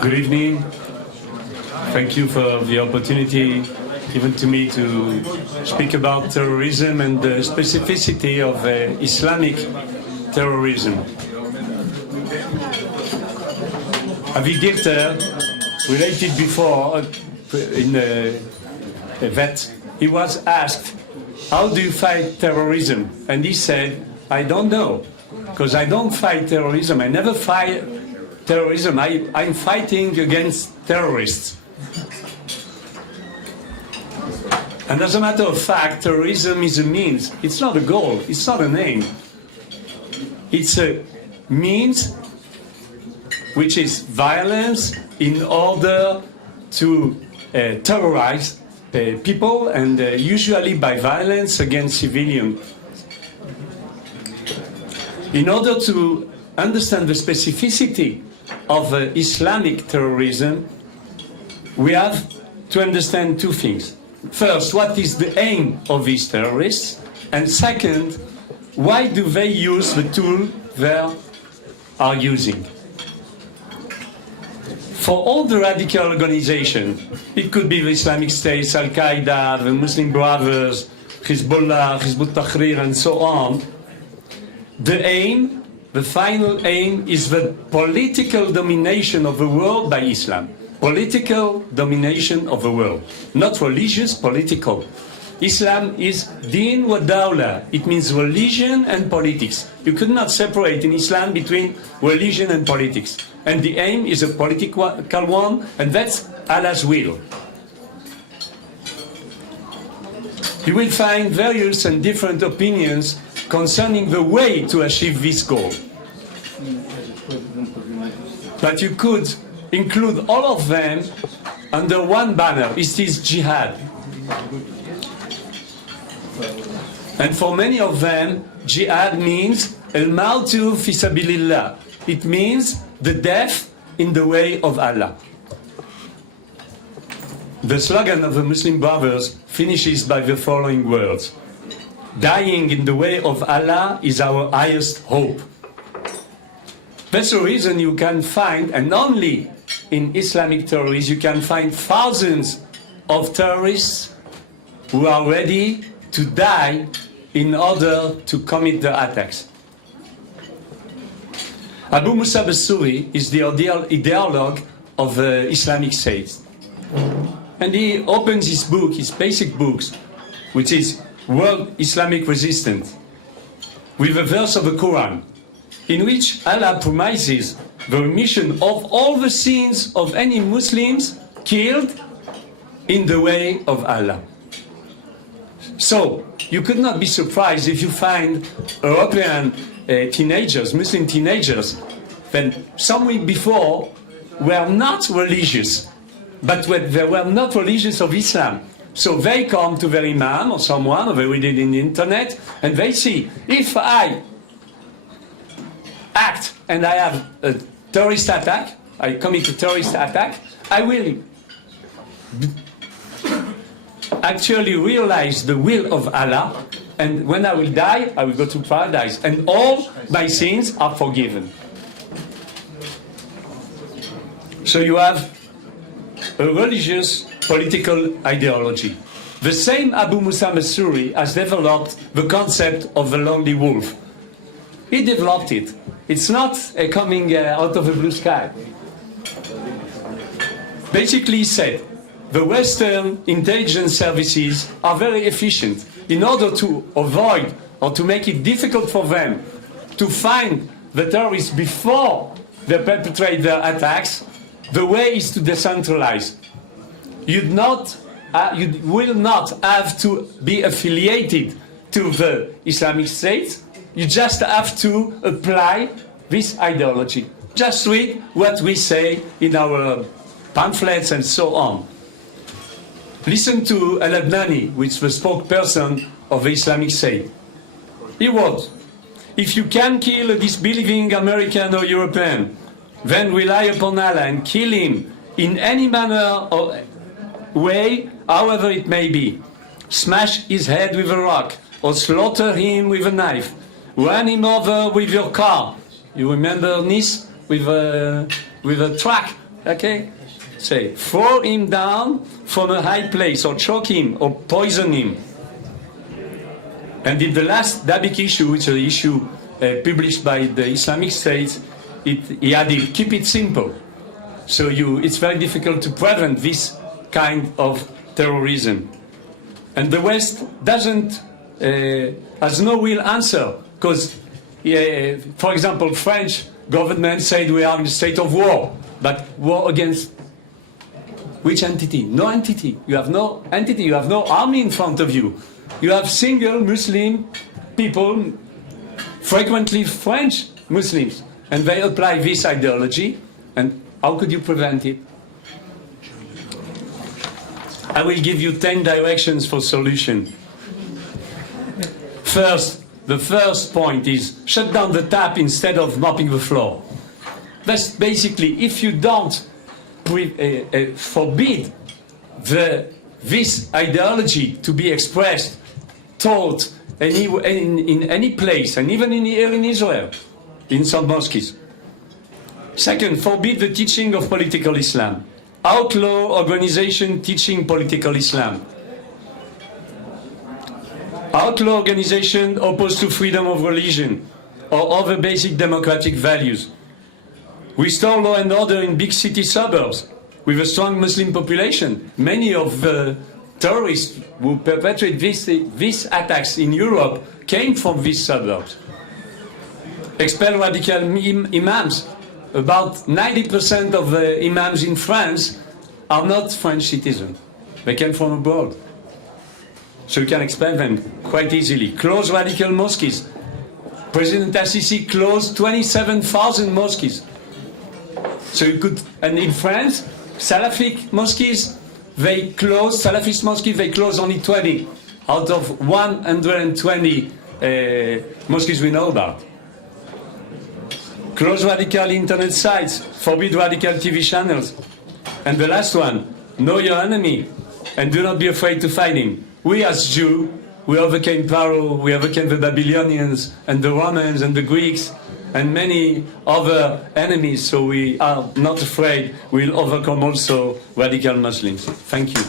Good evening. Thank you for the opportunity given to me to speak about terrorism and the specificity of Islamic terrorism. Avi Gilter related before that he was asked, how do you fight terrorism? And he said, I don't know, because I don't fight terrorism. I never fight terrorism. I'm fighting against terrorists. And as a matter of fact, terrorism is a means. It's not a goal. It's not an aim. It's a means which is violence in order to terrorize people, and usually by violence against civilians. In order to understand the specificity of Islamic terrorism, we have to understand two things. First, what is the aim of these terrorists? And second, why do they use the tool they are using? For all the radical organizations, it could be the Islamic State, Al-Qaeda, the Muslim Brothers, Hezbollah, Hizb ut-Tahrir, and so on, the aim, the final aim, is the political domination of the world by Islam. Political domination of the world. Not religious, political. Islam is Din wa Dawla. It means religion and politics. You could not separate in Islam between religion and politics. And the aim is a political one, and that's Allah's will. You will find various and different opinions concerning the way to achieve this goal. But you could include all of them under one banner. It is jihad. And for many of them, jihad means al-mautu fi sabilillah. It means the death in the way of Allah. The slogan of the Muslim Brothers finishes by the following words: dying in the way of Allah is our highest hope. That's the reason you can find, and only in Islamic terrorism, you can find thousands of terrorists who are ready to die in order to commit the attacks. Abu Musab al-Suri is the ideologue of the Islamic State. And he opens his book, his basic books, which is World Islamic Resistance, with a verse of the Quran, in which Allah promises the remission of all the sins of any Muslims killed in the way of Allah. So, you could not be surprised if you find European teenagers, Muslim teenagers, that some week before were not religious, but they were not religious of Islam. So they come to their imam or someone, or they read it in the internet, and they see, if I act and I have a terrorist attack, I commit a terrorist attack, I will actually realize the will of Allah, and when I will die, I will go to paradise, and all my sins are forgiven. So you have a religious political ideology. The same Abu Musab al-Suri has developed the concept of the lonely wolf. He developed it. It's not coming out of the blue sky. Basically, he said, the Western intelligence services are very efficient. In order to avoid or to make it difficult for them to find the terrorists before they perpetrate their attacks, the way is to decentralize. You will not have to be affiliated to the Islamic State. You just have to apply this ideology. Just read what we say in our pamphlets and so on. Listen to Al-Adnani, which is the spokesperson of the Islamic State. He wrote, if you can kill a disbelieving American or European, then rely upon Allah and kill him in any manner or way, however it may be. Smash his head with a rock, or slaughter him with a knife. Run him over with your car. You remember Nice with a truck Okay? Say, throw him down from a high place, or choke him, or poison him. And in the last Dabik issue, which is an issue published by the Islamic State, he added, keep it simple. So it's very difficult to prevent this kind of terrorism. And the West has no real answer, because, for example, French government said we are in a state of war, but war against which entity? No entity. You have no entity. You have no army in front of you. You have single Muslim people, frequently French Muslims, and they apply this ideology. And how could you prevent it? I will give you 10 directions for solution. First, the first point is shut down the tap instead of mopping the floor. That's basically, if you don't forbid this ideology to be expressed, taught in any place, and even here in Israel, in some mosques. Second, forbid the teaching of political Islam. Outlaw organization teaching political Islam. Outlaw organization opposed to freedom of religion or other basic democratic values. Restore law and order in big city suburbs with a strong Muslim population. Many of the terrorists who perpetrate these attacks in Europe came from these suburbs. Expel radical imams. About 90% of the imams in France are not French citizens. They came from abroad. So you can expel them quite easily. Close radical mosques. President Assisi closed 27,000 mosques. So you could, and in France, Salafist mosques, they close only 20 out of 120 mosques we know about. Close radical internet sites, forbid radical TV channels. And the last one, know your enemy and do not be afraid to fight him. We as Jews, we overcame Pharaoh, we overcame the Babylonians and the Romans and the Greeks and many other enemies, so we are not afraid. We'll overcome also radical Muslims. Thank you.